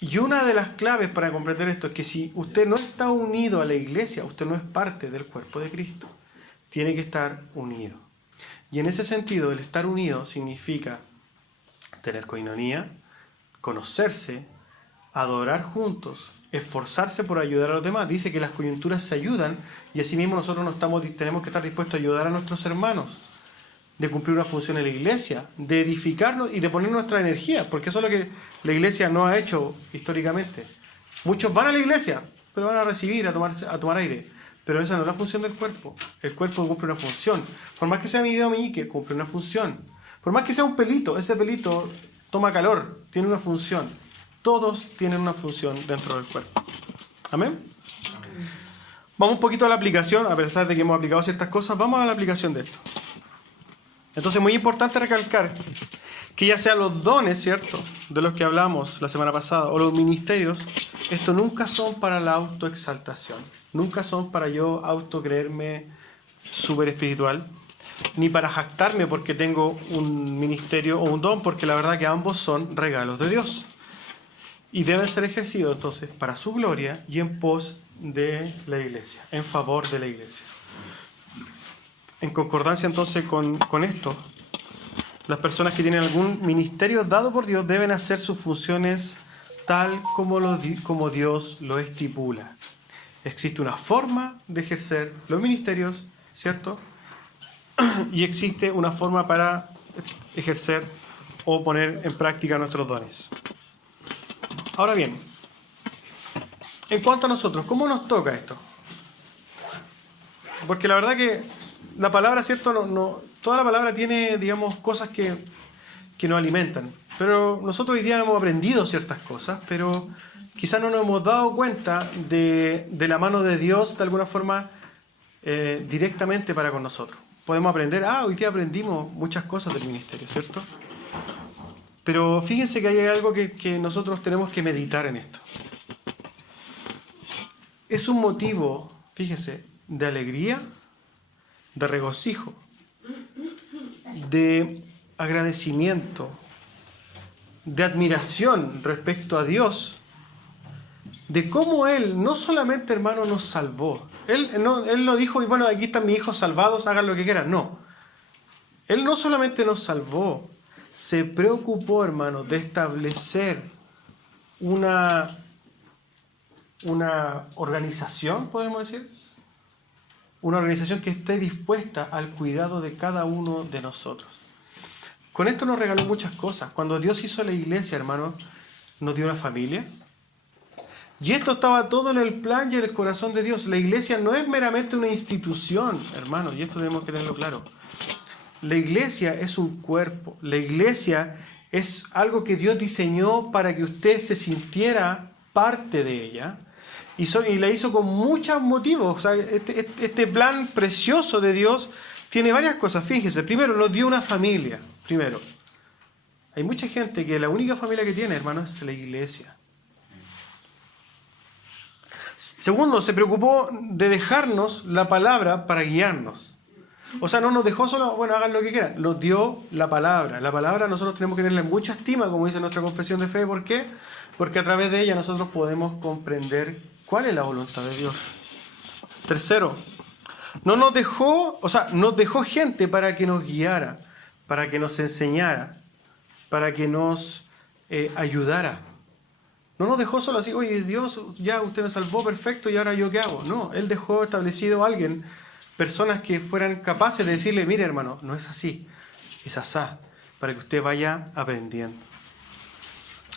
Y una de las claves para comprender esto es que si usted no está unido a la iglesia, usted no es parte del cuerpo de Cristo. Tiene que estar unido. Y en ese sentido, el estar unido significa tener coinonía, conocerse, adorar juntos, esforzarse por ayudar a los demás. Dice que las coyunturas se ayudan y asimismo nosotros tenemos que estar dispuestos a ayudar a nuestros hermanos, de cumplir una función en la iglesia, de edificarnos y de poner nuestra energía, porque eso es lo que la iglesia no ha hecho históricamente. Muchos van a la iglesia, pero van a recibir, a tomar aire. Pero esa no es la función del cuerpo. El cuerpo cumple una función. Por más que sea mi dedo meñique, cumple una función. Por más que sea un pelito, ese pelito toma calor, tiene una función. Todos tienen una función dentro del cuerpo. ¿Amén? Vamos un poquito a la aplicación, a pesar de que hemos aplicado ciertas cosas, vamos a la aplicación de esto. Entonces, muy importante recalcar que ya sean los dones, ¿cierto?, de los que hablamos la semana pasada, o los ministerios, esto nunca son para la autoexaltación. Nunca son para yo autocreerme súper espiritual. ni para jactarme porque tengo un ministerio o un don, porque la verdad que ambos son regalos de Dios. Y deben ser ejercidos entonces para su gloria y en pos de la iglesia, en favor de la iglesia. En concordancia entonces con esto, las personas que tienen algún ministerio dado por Dios deben hacer sus funciones tal como Dios lo estipula. Existe una forma de ejercer los ministerios, ¿cierto? Y existe una forma para ejercer o poner en práctica nuestros dones. Ahora bien, en cuanto a nosotros, ¿cómo nos toca esto? Porque la verdad que la palabra, ¿cierto? Toda la palabra tiene, digamos, cosas que nos alimentan. Pero nosotros hoy día hemos aprendido ciertas cosas, pero quizás no nos hemos dado cuenta de la mano de Dios de alguna forma directamente para con nosotros. Podemos aprender, hoy día aprendimos muchas cosas del ministerio, ¿cierto? Pero fíjense que hay algo que nosotros tenemos que meditar en esto. Es un motivo, fíjese, de alegría, de regocijo, de agradecimiento, de admiración respecto a Dios, de cómo Él no solamente, hermano, nos salvó. Él no dijo, y bueno, aquí están mis hijos salvados, hagan lo que quieran. No. Él no solamente nos salvó, se preocupó, hermano, de establecer una organización, podemos decir, una organización que esté dispuesta al cuidado de cada uno de nosotros. Con esto nos regaló muchas cosas. Cuando Dios hizo la iglesia, hermano, nos dio una familia. Y esto estaba todo en el plan y en el corazón de Dios. La iglesia no es meramente una institución, hermano, y esto tenemos que tenerlo claro. La iglesia es un cuerpo. La iglesia es algo que Dios diseñó para que usted se sintiera parte de ella. Y la hizo con muchos motivos. O sea, este plan precioso de Dios tiene varias cosas. Fíjese, primero nos dio una familia. Primero, hay mucha gente que la única familia que tiene, hermano, es la iglesia. Segundo, se preocupó de dejarnos la palabra para guiarnos. O sea, no nos dejó solo, bueno, hagan lo que quieran. Nos dio la palabra. La palabra nosotros tenemos que tenerla en mucha estima, como dice nuestra confesión de fe. ¿Por qué? Porque a través de ella nosotros podemos comprender cuál es la voluntad de Dios. Tercero, nos dejó gente para que nos guiara, para que nos enseñara, para que nos ayudara. No nos dejó solo así, oye, Dios, ya usted me salvó, perfecto, ¿y ahora yo qué hago? No, Él dejó establecido a alguien, personas que fueran capaces de decirle, mire hermano, no es así, es asá, para que usted vaya aprendiendo.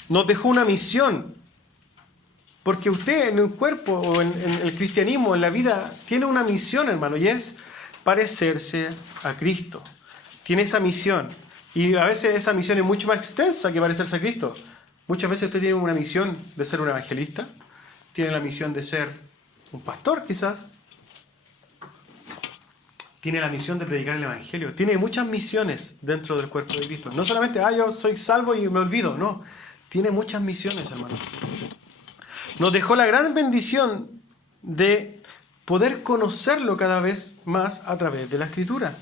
Nos dejó una misión, porque usted en el cuerpo o en el cristianismo, en la vida, tiene una misión, hermano, y es parecerse a Cristo. Tiene esa misión, y a veces esa misión es mucho más extensa que parecerse a Cristo. Muchas veces usted tiene una misión de ser un evangelista, tiene la misión de ser un pastor quizás, tiene la misión de predicar el evangelio, tiene muchas misiones dentro del cuerpo de Cristo. No solamente, yo soy salvo y me olvido, no, tiene muchas misiones, hermano. Nos dejó la gran bendición de poder conocerlo cada vez más a través de la Escritura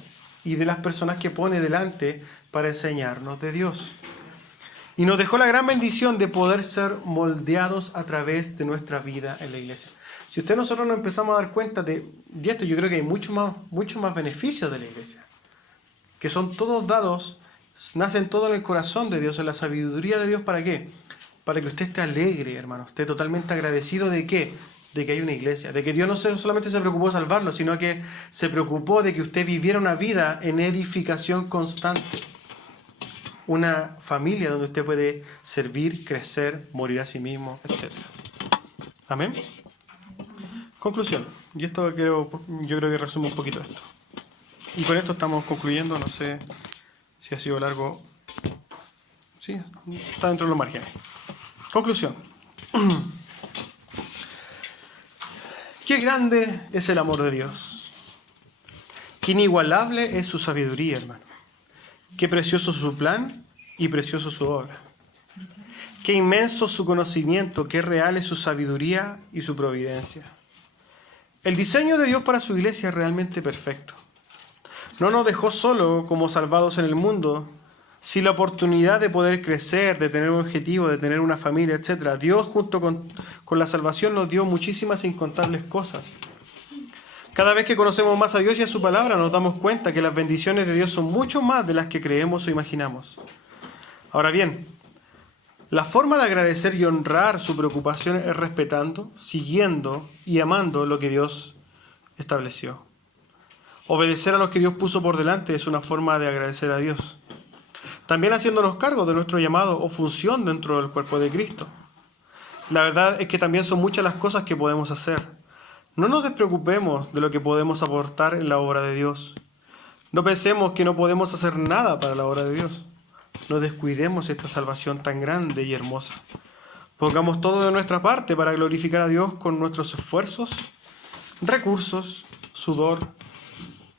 y de las personas que pone delante para enseñarnos de Dios. Y nos dejó la gran bendición de poder ser moldeados a través de nuestra vida en la iglesia. Si nosotros nos empezamos a dar cuenta de esto, yo creo que hay mucho más beneficios de la iglesia, que son todos dados, nacen todos en el corazón de Dios, en la sabiduría de Dios. ¿Para qué? Para que usted esté alegre, hermano, esté totalmente agradecido de ¿qué? De que hay una iglesia, de que Dios no solamente se preocupó de salvarlo, sino que se preocupó de que usted viviera una vida en edificación constante. Una familia donde usted puede servir, crecer, morir a sí mismo, etc. Amén. Conclusión. Y esto yo creo que resume un poquito esto. Y con esto estamos concluyendo. No sé si ha sido largo. Sí, está dentro de los márgenes. Conclusión. Qué grande es el amor de Dios. Qué inigualable es su sabiduría, hermano. Qué precioso su plan y precioso su obra. Qué inmenso su conocimiento, qué real es su sabiduría y su providencia. El diseño de Dios para su iglesia es realmente perfecto. No nos dejó solo como salvados en el mundo, sin la oportunidad de poder crecer, de tener un objetivo, de tener una familia, etc. Dios, junto con la salvación, nos dio muchísimas e incontables cosas. Cada vez que conocemos más a Dios y a su palabra, nos damos cuenta que las bendiciones de Dios son mucho más de las que creemos o imaginamos. Ahora bien, la forma de agradecer y honrar su preocupación es respetando, siguiendo y amando lo que Dios estableció. Obedecer a lo que Dios puso por delante es una forma de agradecer a Dios. También haciéndonos cargo de nuestro llamado o función dentro del cuerpo de Cristo. La verdad es que también son muchas las cosas que podemos hacer. No nos despreocupemos de lo que podemos aportar en la obra de Dios. No pensemos que no podemos hacer nada para la obra de Dios. No descuidemos esta salvación tan grande y hermosa. Pongamos todo de nuestra parte para glorificar a Dios con nuestros esfuerzos, recursos, sudor,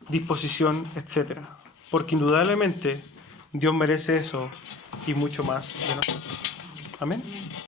disposición, etc. Porque indudablemente Dios merece eso y mucho más de nosotros. Amén.